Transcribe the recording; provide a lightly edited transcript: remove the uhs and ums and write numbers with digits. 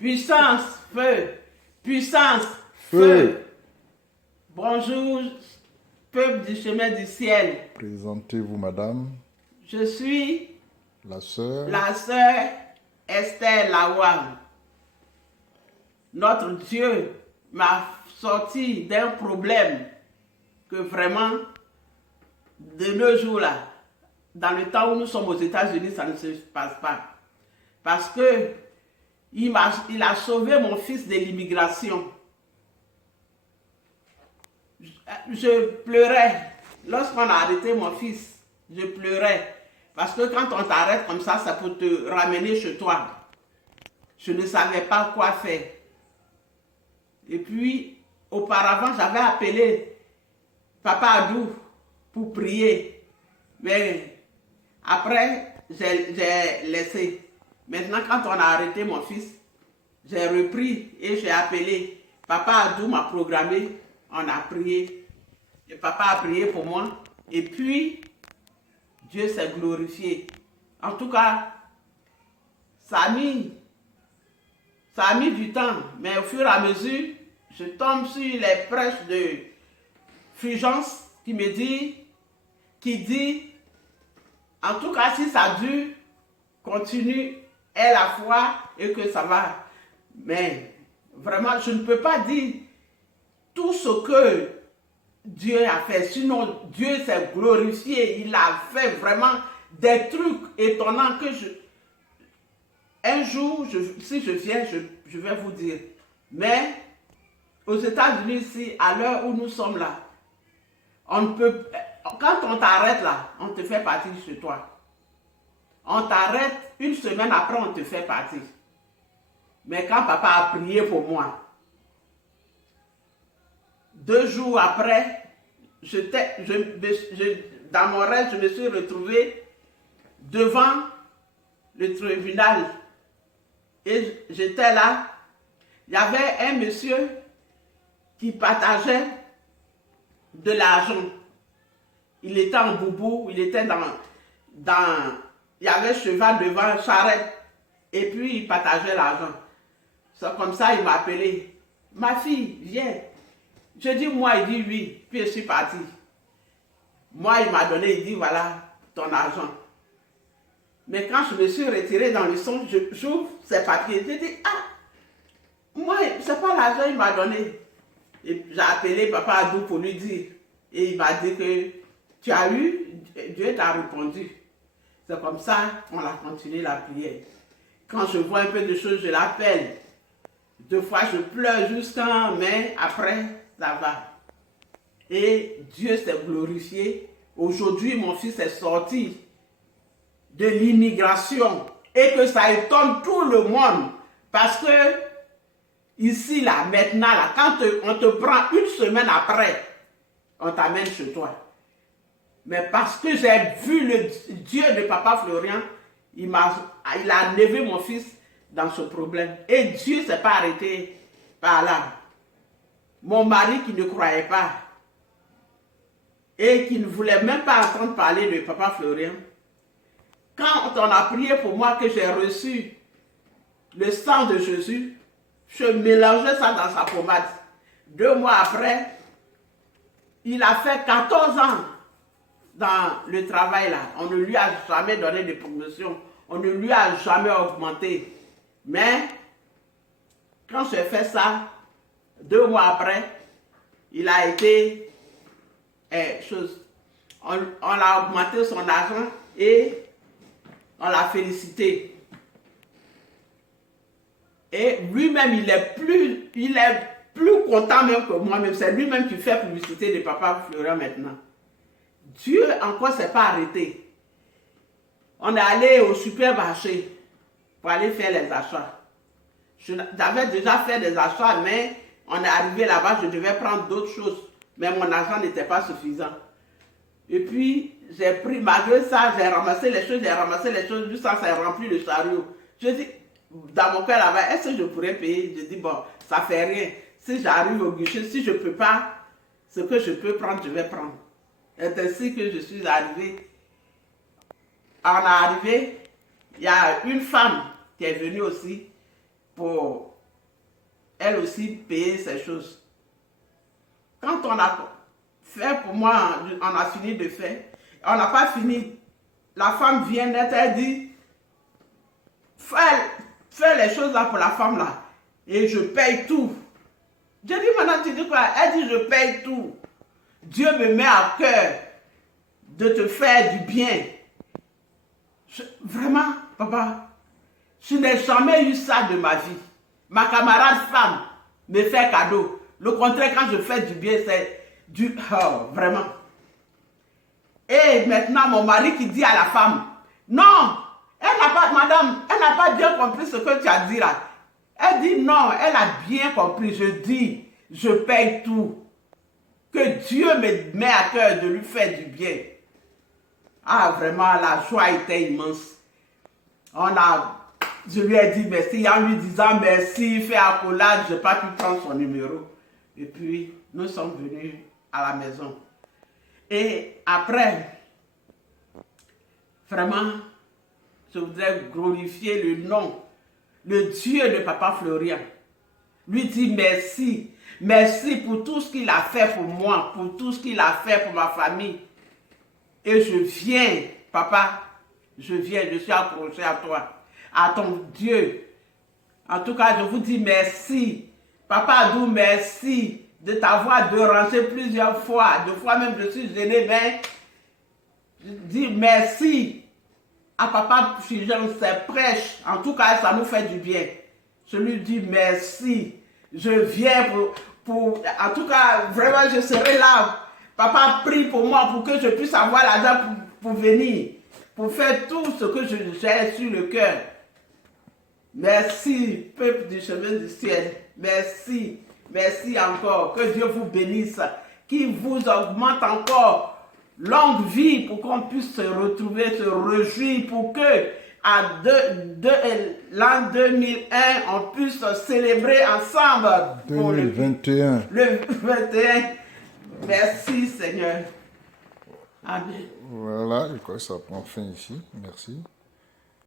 Puissance, feu. Puissance, Feu. Bonjour, peuple du chemin du ciel. Présentez-vous, madame, Je suis la sœur. la sœur Esther Lawam. Notre Dieu m'a sorti d'un problème que vraiment, de nos jours-là, dans le temps où nous sommes aux États-Unis, ça ne se passe pas. Parce que il a sauvé mon fils de l'immigration. Je pleurais. Lorsqu'on a arrêté mon fils, je pleurais. Parce que quand on t'arrête comme ça peut te ramener chez toi. Je ne savais pas quoi faire. Et puis, auparavant, j'avais appelé Papa Adou pour prier. Mais après, j'ai laissé. Maintenant, quand on a arrêté mon fils, j'ai repris et j'ai appelé. Papa Adou m'a programmé, on a prié. Et papa a prié pour moi. Et puis, Dieu s'est glorifié. En tout cas, ça a mis du temps. Mais au fur et à mesure, je tombe sur les prêches de Fulgence qui dit, en tout cas, si ça dure, continue, aie la foi et que ça va. Mais vraiment, je ne peux pas dire tout ce que Dieu a fait. Sinon, Dieu s'est glorifié. Il a fait vraiment des trucs étonnants que un jour, si je viens, je vais vous dire. Mais aux États-Unis, ici, à l'heure où nous sommes là, on ne peut, quand on t'arrête là, on te fait partir chez toi. On t'arrête, une semaine après, on te fait partir. Mais quand papa a prié pour moi, 2 jours après, dans mon rêve, je me suis retrouvé devant le tribunal. Et j'étais là. Il y avait un monsieur qui partageait de l'argent. Il était en boubou, il était il y avait cheval devant, charrette. Et puis il partageait l'argent. C'est comme ça, il m'a appelé. Ma fille, viens. Je dis moi, il dit oui. Puis je suis parti. Moi, il m'a donné, il dit voilà ton argent. Mais quand je me suis retiré dans le son, j'ouvre ces papiers. Je dis moi, c'est pas l'argent qu'il m'a donné. Et j'ai appelé Papa Adou pour lui dire. Et il m'a dit que tu as eu, Dieu t'a répondu. C'est comme ça qu'on a continué la prière. Quand je vois un peu de choses, je l'appelle. 2 fois, je pleure jusqu'en, mais après, ça va. Et Dieu s'est glorifié. Aujourd'hui, mon fils est sorti de l'immigration et que ça étonne tout le monde. Parce que ici, là, maintenant, là, quand on te prend une semaine après, on t'amène chez toi. Mais parce que j'ai vu le Dieu de Papa Florian, il a enlevé mon fils dans ce problème. Et Dieu ne s'est pas arrêté par là. Mon mari qui ne croyait pas et qui ne voulait même pas entendre parler de Papa Florian, quand on a prié pour moi que j'ai reçu le sang de Jésus, je mélangeais ça dans sa pommade. 2 mois après, il a fait 14 ans dans le travail là. On ne lui a jamais donné de promotion. On ne lui a jamais augmenté. Mais quand j'ai fait ça, 2 mois après, il a été on a augmenté son argent et on l'a félicité. Et lui-même, il est plus content même que moi-même. C'est lui-même qui fait publicité de Papa Florian maintenant. Dieu encore s'est pas arrêté. On est allé au supermarché pour aller faire les achats. J'avais déjà fait des achats, mais on est arrivé là-bas, je devais prendre d'autres choses. Mais mon argent n'était pas suffisant. Et puis, j'ai pris, malgré ça, j'ai ramassé les choses, juste ça a rempli le chariot. Je dis, dans mon cœur là-bas, est-ce que je pourrais payer? Je dis, bon, ça fait rien. Si j'arrive au guichet, si je ne peux pas, ce que je peux prendre, je vais prendre. C'est ainsi que je suis arrivé. On est arrivé, il y a une femme qui est venue aussi pour elle aussi payer ces choses. Quand on a fait pour moi, on a fini de faire, on n'a pas fini. La femme vient d'être, elle dit, fais les choses là pour la femme là, et je paye tout. Je dis, madame, tu dis quoi? Elle dit, je paye tout. Dieu me met à cœur de te faire du bien. Vraiment, papa, je n'ai jamais eu ça de ma vie. Ma camarade femme me fait cadeau. Le contraire, quand je fais du bien, c'est du... Oh, vraiment. Et maintenant, mon mari qui dit à la femme, non, elle n'a pas, madame, elle n'a pas bien compris ce que tu as dit là. Elle dit non, elle a bien compris. Je dis, je paye tout. Que Dieu me met à cœur de lui faire du bien. Ah, vraiment, la joie était immense. Je lui ai dit merci, en lui disant merci, fait accolade, je n'ai pas pu prendre son numéro. Et puis, nous sommes venus à la maison. Et après, vraiment, je voudrais glorifier le nom, le Dieu de Papa Florian. Lui dire merci. Merci pour tout ce qu'il a fait pour moi, pour tout ce qu'il a fait pour ma famille. Et je viens, papa, je viens, je suis accroché à toi, à ton Dieu. En tout cas, je vous dis merci. Papa Adou, merci de t'avoir dérangé plusieurs fois. Deux fois même, je suis gêné, mais je dis merci à Papa Fulgence, c'est prêche. En tout cas, ça nous fait du bien. Je lui dis merci. Je viens en tout cas, vraiment, je serai là. Papa prie pour moi pour que je puisse avoir l'argent pour venir, pour faire tout ce que j'ai sur le cœur. Merci, peuple du chemin du ciel. Merci, merci encore. Que Dieu vous bénisse, qu'il vous augmente encore longue vie pour qu'on puisse se retrouver, se réjouir, pour que l'an 2001, on puisse célébrer ensemble. 2021. Le 21. Merci Seigneur. Amen. Voilà, je crois que ça prend fin ici. Merci.